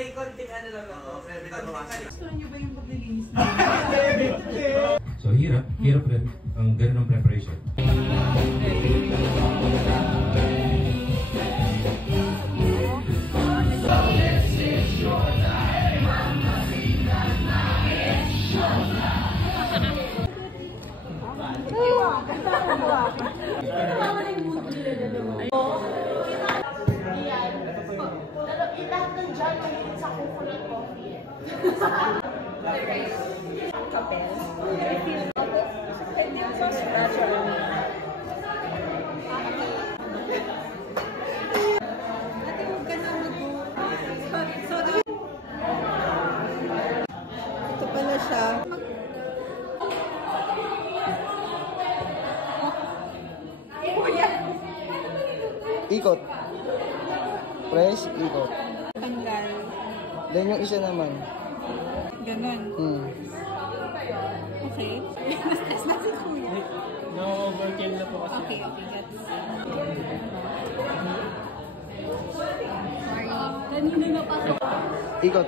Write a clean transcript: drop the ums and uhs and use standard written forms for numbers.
May konting ano lang ako. Gusto niyo ba yung paglilinis na? So hirap rin ang ganun ng preparation. Lahat ng dyan, mahilig sa coconut coffee. Kapel. Pwede yung sauce natural. Ate, huwag ka na mag-go. Sorry. Ito pala siya. Ikot. Press, ikot. Tanggal. Then yung isa naman. Ganon. Okay. Na-stress na si Kuya. No-overkill na po kasi. Okay, gets. Sorry. Kanina na pa. Ikot.